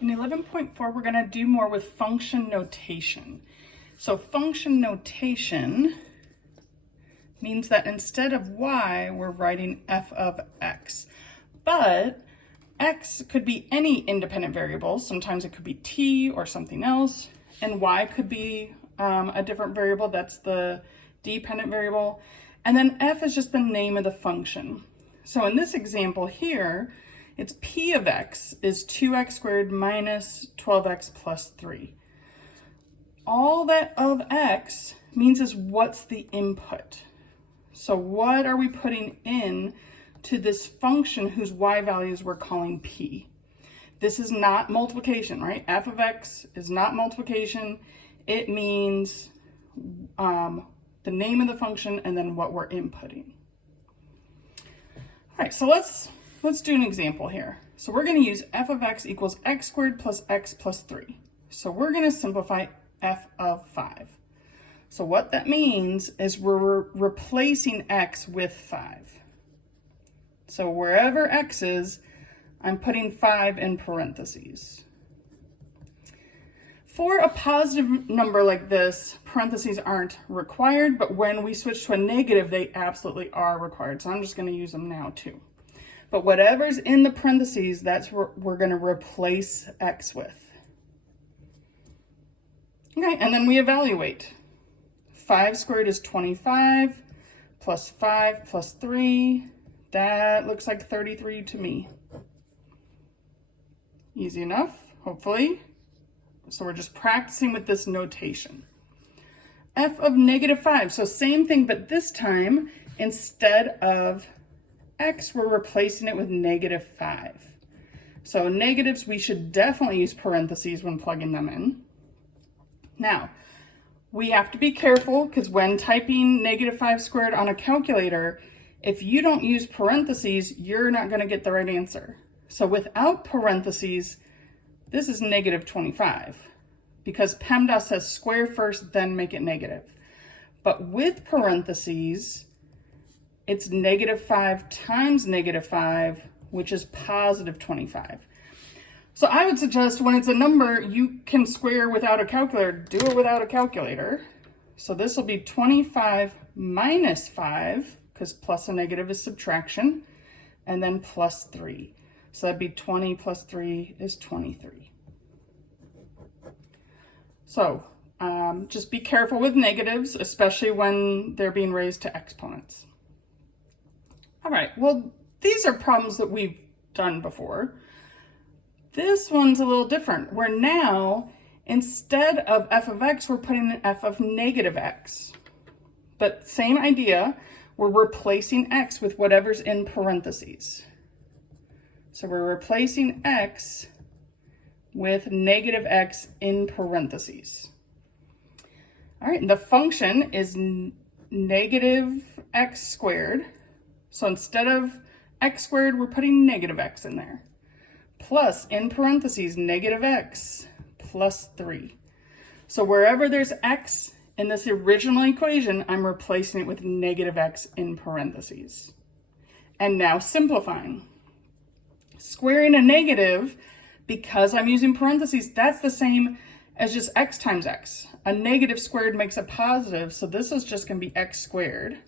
In 11.4, we're going to do more with function notation. So function notation means that instead of y, we're writing f of x. But x could be any independent variable. Sometimes it could be t or something else. And y could be a different variable. That's the dependent variable. And then f is just the name of the function. So in this example here, it's p of x is 2x squared minus 12x plus 3. All that of x means is what's the input. So what are we putting in to this function whose y values we're calling p? This is not multiplication, right? F of x is not multiplication. It means the name of the function and then what we're inputting. All right, so let's do an example here. So we're going to use f of x equals x squared plus x plus 3. So we're going to simplify f of 5. So what that means is we're replacing x with 5. So wherever x is, I'm putting 5 in parentheses. For a positive number like this, parentheses aren't required, but when we switch to a negative, they absolutely are required. So I'm just going to use them now too. But whatever's in the parentheses, that's what we're going to replace x with. Okay, and then we evaluate. 5 squared is 25, plus 5 plus 3. That looks like 33 to me. Easy enough, hopefully. So we're just practicing with this notation. F of negative 5, so same thing, but this time, instead of x, we're replacing it with negative 5. So negatives, we should definitely use parentheses when plugging them in. Now, we have to be careful because when typing negative 5 squared on a calculator, if you don't use parentheses, you're not going to get the right answer. So without parentheses, this is negative 25 because PEMDAS says square first, then make it negative. But with parentheses, it's negative 5 times negative 5, which is positive 25. So I would suggest when it's a number you can square without a calculator, do it without a calculator. So this will be 25 minus 5, because plus a negative is subtraction, and then plus 3. So that'd be 20 plus 3 is 23. So just be careful with negatives, especially when they're being raised to exponents. All right, well, these are problems that we've done before. This one's a little different. Where now, instead of f of x, we're putting an f of negative x. But same idea, we're replacing x with whatever's in parentheses. So we're replacing x with negative x in parentheses. All right, the function is negative x squared. So instead of x squared, we're putting negative x in there. Plus, in parentheses, negative x plus 3. So wherever there's x in this original equation, I'm replacing it with negative x in parentheses. And now simplifying. Squaring a negative, because I'm using parentheses, that's the same as just x times x. A negative squared makes a positive, so this is just going to be x squared.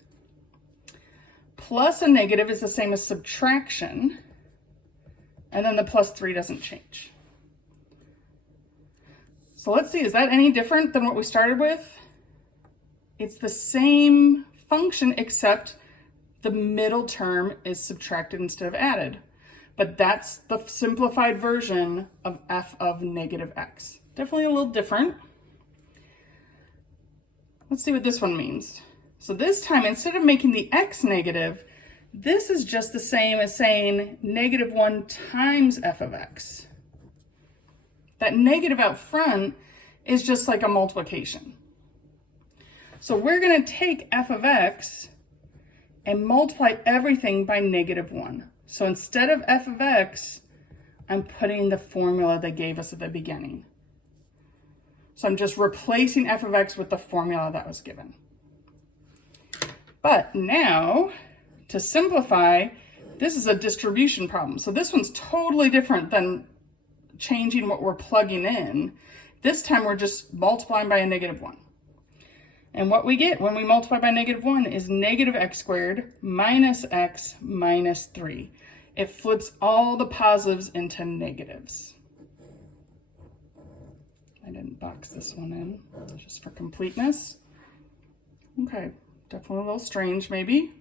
Plus a negative is the same as subtraction, and then the plus 3 doesn't change. So let's see, is that any different than what we started with? It's the same function, except the middle term is subtracted instead of added. But that's the simplified version of f of negative x. Definitely a little different. Let's see what this one means. So this time, instead of making the x negative, this is just the same as saying negative 1 times f of x. That negative out front is just like a multiplication. So we're going to take f of x and multiply everything by negative 1. So instead of f of x, I'm putting the formula they gave us at the beginning. So I'm just replacing f of x with the formula that was given. But now, to simplify, this is a distribution problem. So this one's totally different than changing what we're plugging in. This time we're just multiplying by a -1. And what we get when we multiply by -1 is -x squared minus x minus 3. It flips all the positives into negatives. I didn't box this one in, just for completeness. Okay, definitely a little strange maybe.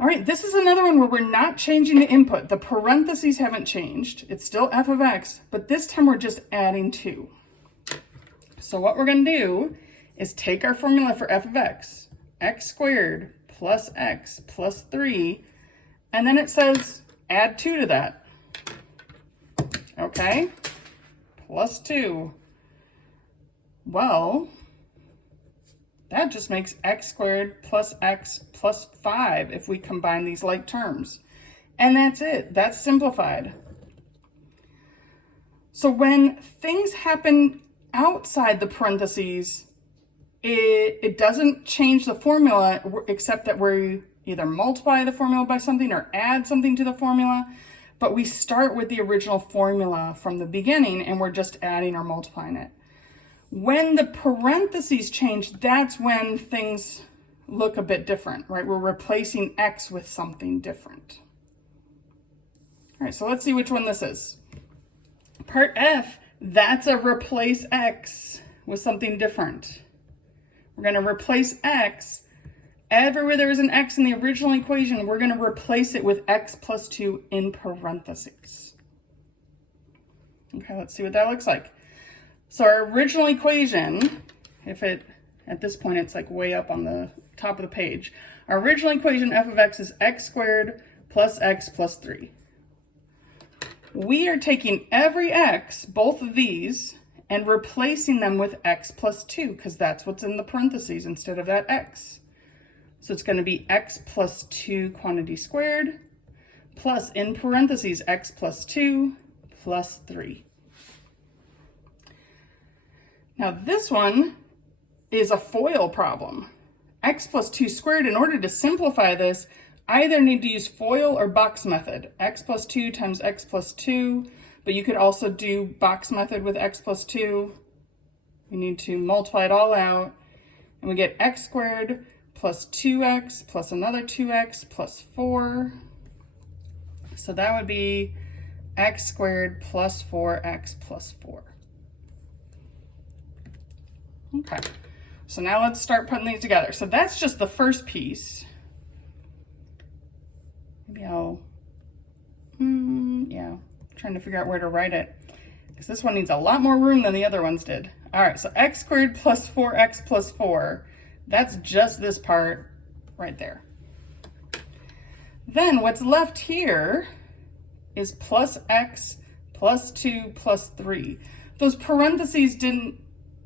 All right, this is another one where we're not changing the input. The parentheses haven't changed. It's still f of x, but this time we're just adding 2. So what we're going to do is take our formula for f of x squared plus x plus 3, and then it says add 2 to that. Okay, plus 2. Well, that just makes x squared plus x plus 5 if we combine these like terms. And that's it. That's simplified. So when things happen outside the parentheses, it doesn't change the formula except that we either multiply the formula by something or add something to the formula. But we start with the original formula from the beginning and we're just adding or multiplying it. When the parentheses change, that's when things look a bit different, right? We're replacing x with something different. All right, so let's see which one this is. Part F, that's a replace x with something different. We're going to replace x. Everywhere there is an x in the original equation, we're going to replace it with x plus 2 in parentheses. Okay, let's see what that looks like. So our original equation, at this point it's like way up on the top of the page. Our original equation, f of x, is x squared plus x plus 3. We are taking every x, both of these, and replacing them with x plus 2, because that's what's in the parentheses instead of that x. So it's going to be x plus 2 quantity squared, plus in parentheses x plus 2 plus 3. Now this one is a FOIL problem. X plus 2 squared, in order to simplify this, I either need to use FOIL or box method. X plus 2 times x plus 2, but you could also do box method with x plus 2. We need to multiply it all out, and we get x squared plus 2x plus another 2x plus 4. So that would be x squared plus 4x plus 4. Okay, so now let's start putting these together. So that's just the first piece. Maybe trying to figure out where to write it, because this one needs a lot more room than the other ones did. All right, so x squared plus 4x plus 4, that's just this part right there. Then what's left here is plus x plus 2 plus 3. Those parentheses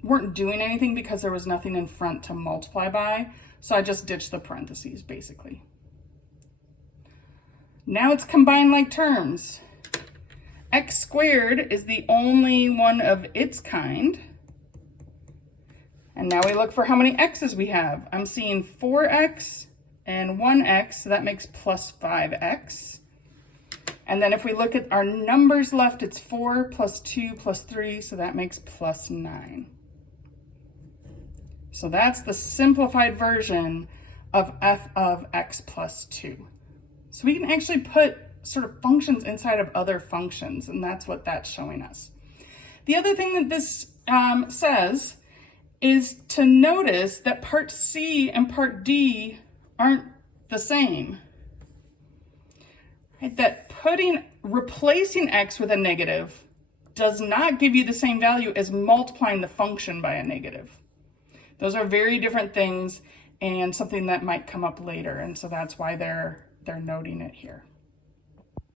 weren't doing anything because there was nothing in front to multiply by, so I just ditched the parentheses basically. Now it's combined like terms. X squared is the only one of its kind. And now we look for how many x's we have. I'm seeing 4x and 1x, so that makes plus 5x. And then if we look at our numbers left, it's 4 plus 2 plus 3, so that makes plus 9. So that's the simplified version of f of x plus 2. So we can actually put sort of functions inside of other functions, and that's what that's showing us. The other thing that this says is to notice that part C and part D aren't the same. Right? That replacing x with a negative does not give you the same value as multiplying the function by a negative. Those are very different things and something that might come up later, and so that's why they're noting it here.